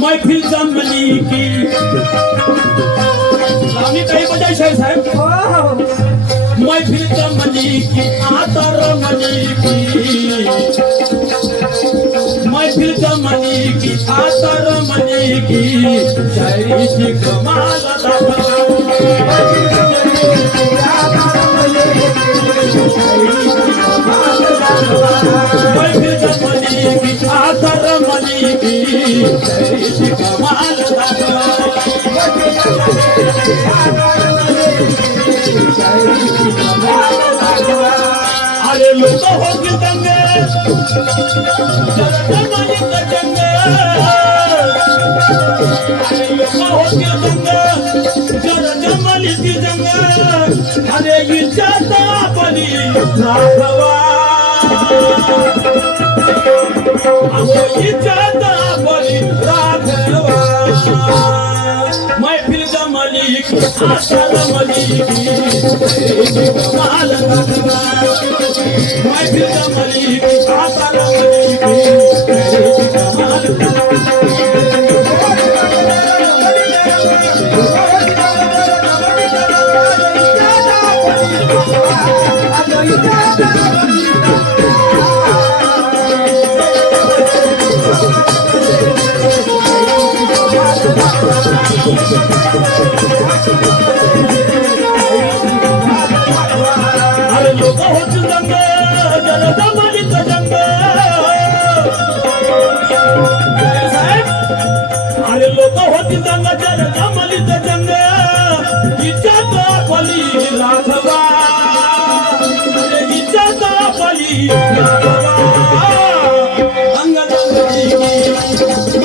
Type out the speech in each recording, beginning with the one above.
मैफिल जमली की लावणी काही बजाय शाहीर साहेब मैफिल जमली की आता रमली की मैफिल जमली की आता रमली की शायरीची कमाल मैफिल जमली की आता रमली की शायरीची कमाल अरे लोक होती दंगे जमाली का जंगे अरे लोक होती दंगे जमाली की जंगे अरे इज्जत आपली राघवा इज्जत आपली राघवा मैफिल जमली की आशा रमली की कमाल राघवा मैफिल जमली की आशा रमली की कमाल अरे लोक होत जंग जमालीच जंग अरे लोक होती जंग जमालीच जंग इज्जत आपली राघवा अरे इज्जत आपली राघवा अंग जमली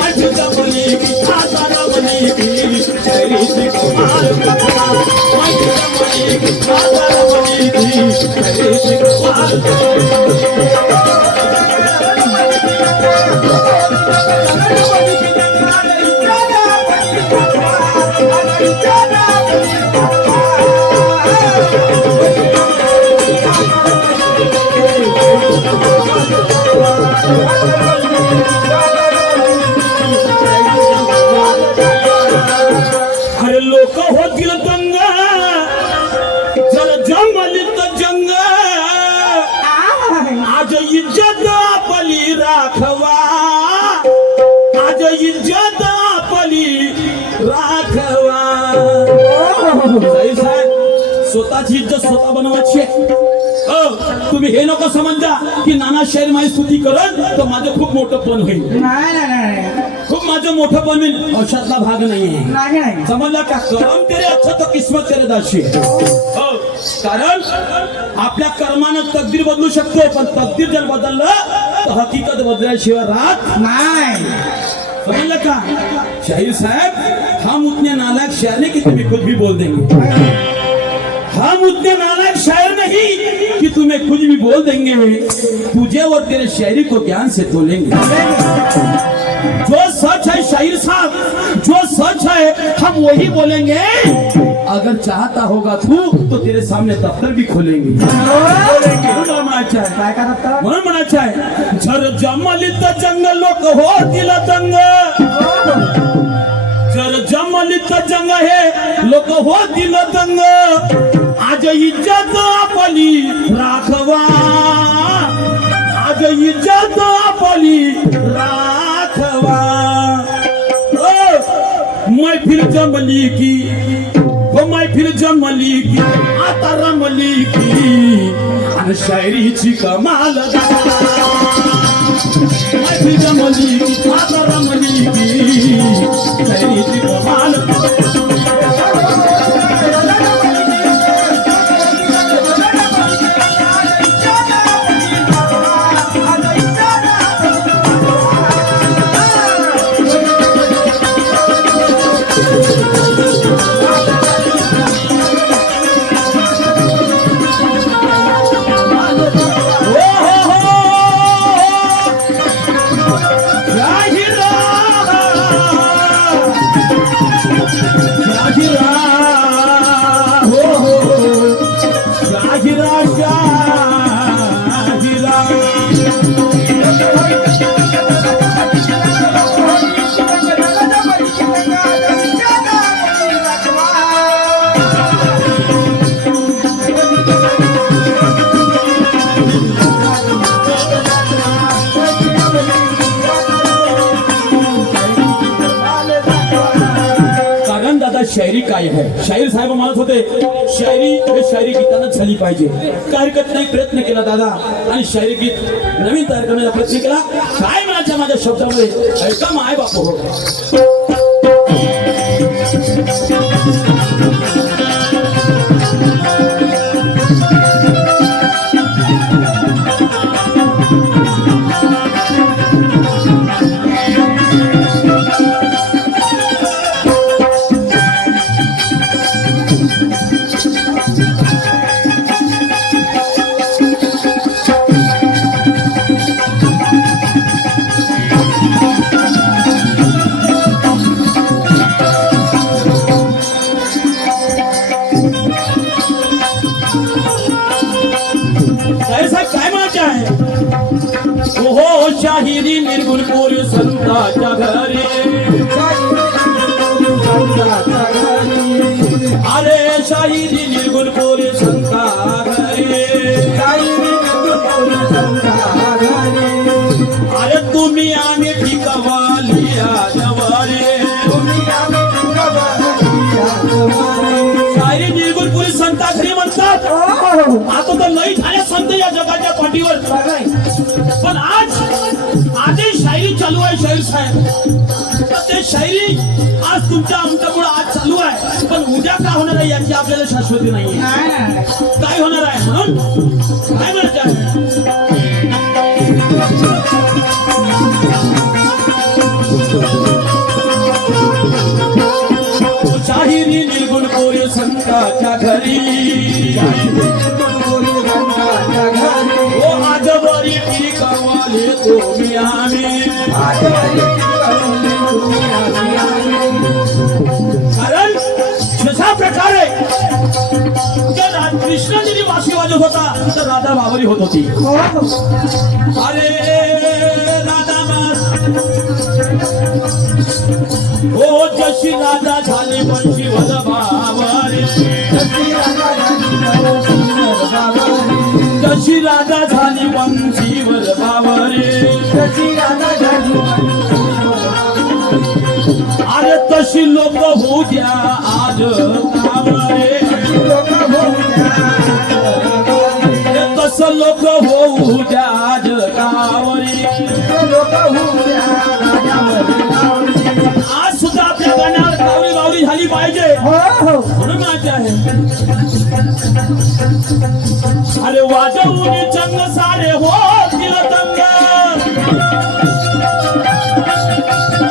मैफिल जमली आता रमली की शायरीची कमाल मैफिल जमली आता रमली की शायरीची कमाल अरे लोक होतील दंग जर जमलीत जंग आज इज्जत आपली राखवा आज इज्जत आपली राखवा स्वतःची इज्जत स्वतः बनवायची तुम्ही हे नको समजा की नाना शेर माझी स्तुती करत तर माझं खूप मोठं पण होईल खूप माझं मोठं पण होईल औषधातला भाग नाहीये समजला का कर्म तेरे अच्छा तो किस्मत तेरे दाशी हो कारण आपल्या कर्मानं तकदीर बदलू शकतो पण तकदीर जर बदललं तर हकीकत बदलल्याशिवाय राहत नाही समजलं का शाहीर साहेब हम उतने नालायक शायर नहीं कि तुम्हें कुछ भी बोल देंगे हम उतने नालायक शायर नहीं कि तुम्हें कुछ भी बोल देंगे तुझे और तेरे शायरी को ज्ञान से तोलेंगे जो सच है शाहिर साहब जो सच है हम वही बोलेंगे अगर चाहता होगा तू तो तेरे सामने दफ्तर भी खोलेंगे म्हणून म्हणायचं आहे जर जमलीत जंग लोक होतील दंग जर जमलीत जंग हे लोक होतील दंग आज इज्जत आपली राखवा आज इज्जत आपली राखवा मैफिल जमली की वो मैफिल जमली की आता रमली की आणि शायरीची कमाल मैफिल जमली की आता रमली की शायरीची कमाल शायरी काय आहे. शाहीर साहेब म्हणत होते शायरी हे शायरी गीतानंच झाली पाहिजे. काय हरकत नाही, प्रयत्न केला दादा आणि शायरी गीत नवीन तयार करण्याचा प्रयत्न केला. काय म्हणायचं माझ्या शब्दामध्ये ऐका माय बापू हो. शाहिरी निर्गुण कोरी संताच्या घरी. अरे शाहिरी निर्गुण कोरी संता घरी. अरे तुम्ही आम्ही टिकवाली जवारी. शाहिरी निर्गुण कोरी संता घरी म्हणतात. आता तर लई झाल्या संत या जगाच्या पाठीवर. पण आजही शायरी चालू आहे शाहीर साहेब. तर ते शायरी आज तुमच्या आमच्यामुळे आज चालू आहे. पण उद्या काय होणार आहे याची आपल्याला शाश्वती नाहीये. काय होणार आहे म्हणून काय म्हणायचं आहे. शाहिरी निर्गुण कोरी संताच्या घरी. ओ आजवरी टिकवाले तुम्ही आम्ही. कारण जशा प्रकारे कृष्णाजी वाशी वाजत होता तर राधा बावरी होत होती. अरे राधा ओ जशी राधा झाली पंची वद बावरी. जशी राधा झाली पंचीवर बावरे. अरे तशी लोक होऊ द्या आज कावरे. तस लोक होऊ द्या आज कावरे. आज सुद्धा आपल्या गाण्यावर कावरी बावरी झाली पाहिजे म्हणून माझे आहे. अरे वाजवून चंग सारे हो तिला तंग.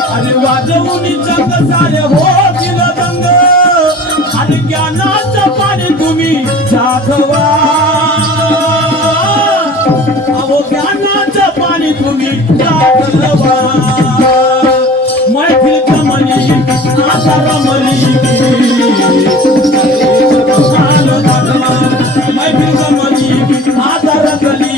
अरे वाजवून चंग सारे हो तिला तंग. आणि ज्ञानाचं पाणी तुम्ही जागवा. अहो ज्ञानाचं पाणी तुम्ही जागवा. मैफिल कमली आता रमली. मैफिल कमली आता रंगली.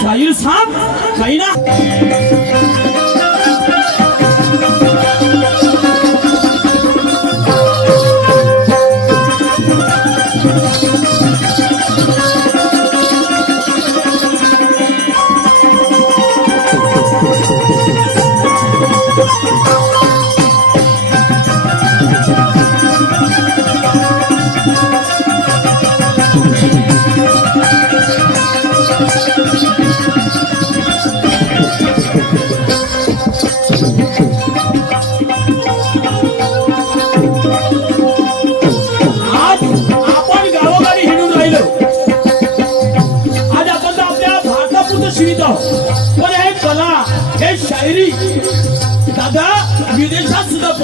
शाहीर साहब काही ना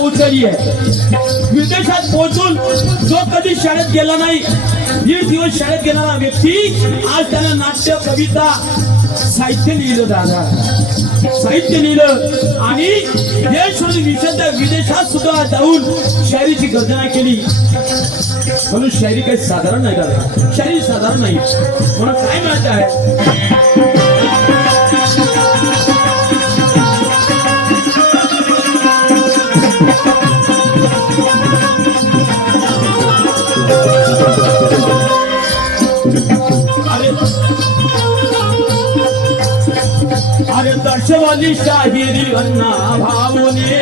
पोहोचली आहे. विदेशात पोहोचून जो कधी शाळेत गेला नाही, 1.5 दिवस शाळेत गेलेला व्यक्ती आज त्याला नाट्य, कविता, साहित्य लिहिलं दादा, साहित्य लिहिलं आणि देश आणि विदेशात सुद्धा जाऊन शायरीची गर्जना केली. म्हणून शायरी काही साधारण नाही दादा, शायरी साधारण नाही. म्हणून काय म्हणत आहे, अरे दर्शवाली शाहिरी अण्णा भाऊने,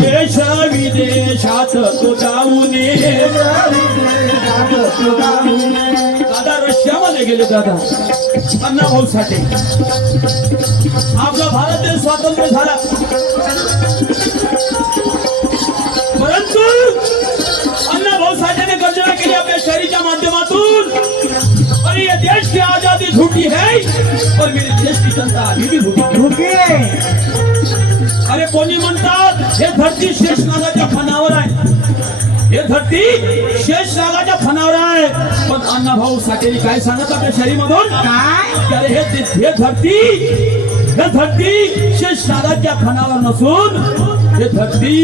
देश विदेशात तो जाऊने. दादा रशियामध्ये गेले दादा अण्णा भाऊ साठी. आपला भारत देश स्वातंत्र्य झाला, परंतु अण्णा भाऊ साठेने गर्जना केली आपल्या शायरीच्या माध्यमातून. और ये देश की आजादी झूठी है और मेरे देश की जनता अभी भी झूठी है. अरे कोणी म्हणतात हे धरती शेषनागाच्या फणावर आहे, हे धरती शेषनागाच्या फणावर आहे. पण अण्णाभाऊ साठेने काय सांगत आपल्या शायरीमधून, काय अरे हे धरती शेषनागाच्या फणावर नसून हे धरती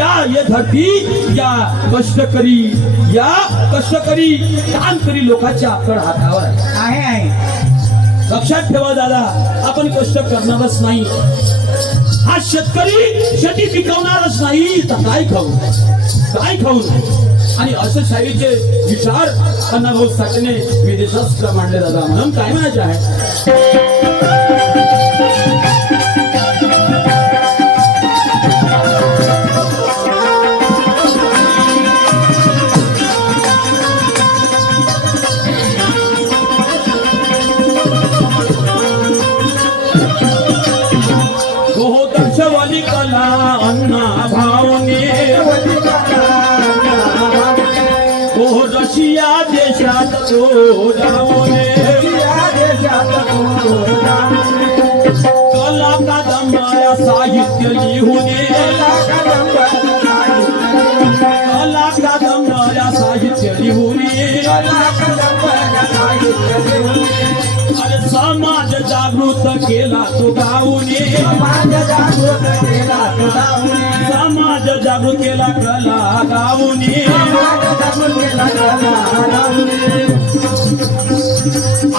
ये धरती या कष्टकरी कामकरी लोकांच्या आकड हातावर आहे. लक्षात ठेवा दादा, आपण कष्ट करणारच नाही, हा शेतकरी शेती पिकवणारच नाही तर काय खाऊ. आणि असं शायरीचे विचार अण्णाभाऊ साठेने विदेशात सुद्धा मांडले दादा. म्हणून काय म्हणायचे आहे, दर्शवाली कला अण्णा भाऊने, ओ रशिया देशात तो जाऊने. कला कादंबऱ्या साहित्य लिहूने, कला कादंबऱ्या साहित्य लिहूने. अरे समाज जागृत केला तो गाऊने, समाज जागृत केला कला गाऊने.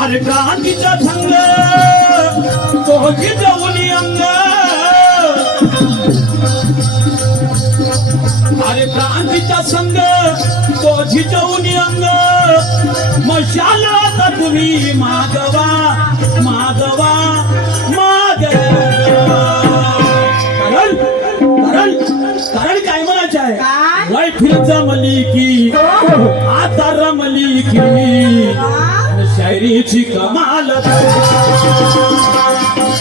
अरे क्रांतीचा संघ तो जिजवून अंग, अरे क्रांतीचा संघ तो झिजवून अंग. मशाला तर तुम्ही मागवा मागवा मागवा. कारण काय म्हणायचं आहे, मैफिल जमली की आता रमली की शायरीची कमाल.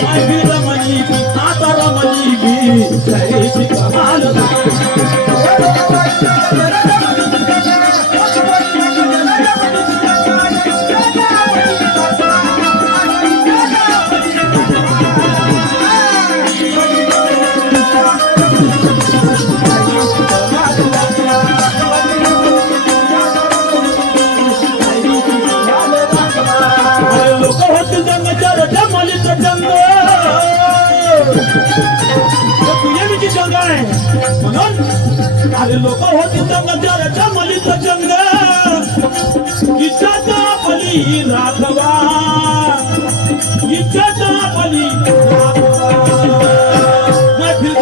मैफिल जमली की आता रमली की शायरीची कमाल. अरे लोक होते जरा मलित जंग, इच्छाचा पली राघवा, इच्छाचा पली मैफिल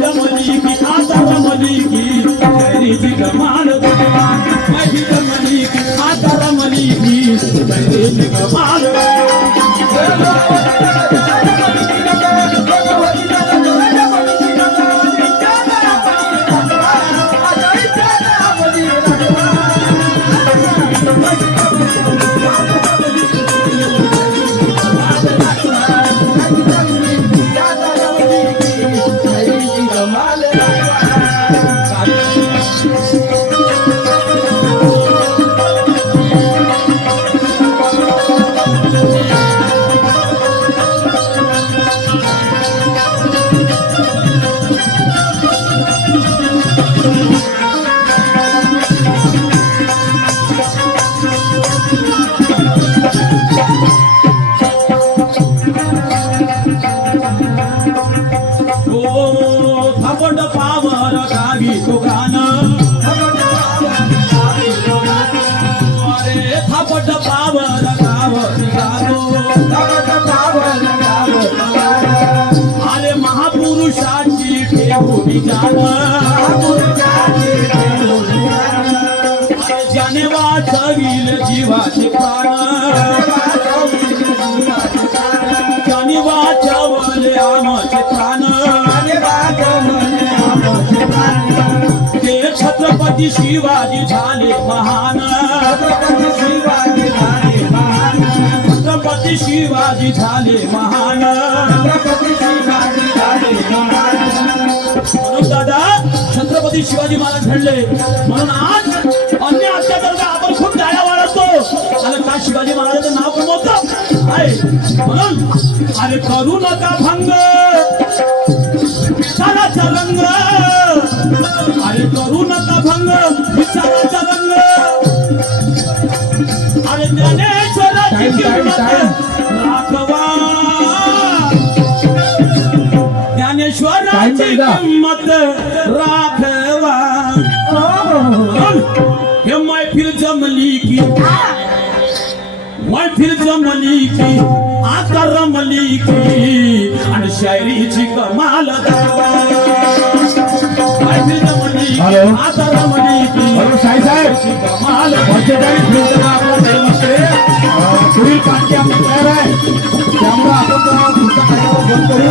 जमली की आता रमली की शायरीची कमाल. मैफिल जमली की आता रमली की शायरीची कमाल. गावी तो गाणं अरे थापट पावर गाव गावो अरे महापुरुषाची ठेवली ज्याने वाचविल जीवाचे प्राण ज्याने वाचवले आमचे प्राण ते छत्रपती शिवाजी झाले महान छत्रपती शिवाजी झाले महान म्हणून दादा छत्रपती शिवाजी महाराज घडले म्हणून आज अन्य अत्याचाराचा आपण खूप जाळ्या वाढवतो आणि का शिवाजी महाराजांचं नाव कमवतो आहे म्हणून अरे करू नका भंग विचाराचा रंग अरे करू नका भंग विचाराचा रंग अरे ज्ञानेश्वराची किंमत राखवा ज्ञानेश्वराची किंमत राखवा हे मैफिल जमली की आता रमली की आणि शायरीची कमाल मैफिल जमली की आता रमली की कमाल पुढील पाठी आपण तयार आहे त्यामुळे आपण पुढचा कार्यक्रम बंद करू